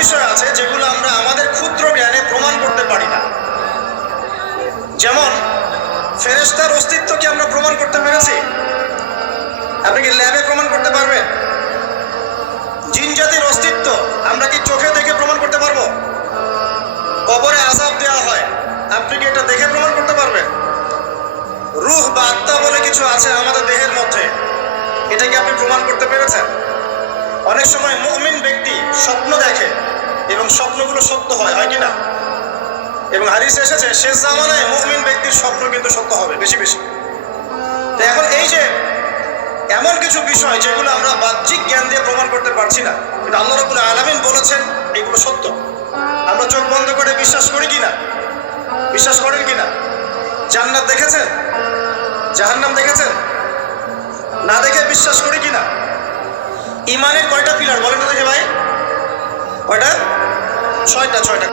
বিষয় আছে যেগুলো আমরা আমাদের ক্ষুদ্র জ্ঞানে প্রমাণ করতে পারি না। যেমন, ফেরেশতার অস্তিত্ব কি আমরা প্রমাণ করতে পেরেছি। আপনি কি ল্যাবে প্রমাণ করতে পারবেন? জিন জাতির অস্তিত্ব আমরা কি চোখে দেখে প্রমাণ করতে পারব? কবরে আজাব দেওয়া হয়, আপনি কি এটা দেখে প্রমাণ করতে পারবেন? রুহ বা আত্মা বলে কিছু আছে আমাদের দেহের মধ্যে। এটা কি আপনি প্রমাণ করতে পেরেছেন। অনেক সময় মুমিন স্বপ্ন দেখে এবং স্বপ্নগুলো সত্য হয় হয় কি না এবং হাদিস এসেছে, শেষ জামানায় মুমিন ব্যক্তির স্বপ্ন কিন্তু সত্য হবে, বেশি বেশি। তো এখন এই যে এমন কিছু বিষয় যেগুলো আমরা বাহ্যিক জ্ঞান দিয়ে প্রমাণ করতে পারছি না, কিন্তু আল্লাহ রবুল আলমিন বলেছেন এগুলো সত্য। আমরা চোখ বন্ধ করে বিশ্বাস করি কি না বিশ্বাস করেন কি না জান্নাত দেখেছেন? জাহান্নাম দেখেছেন? না দেখে বিশ্বাস করি কি না কয়টা? ছয়টা ছয়টা।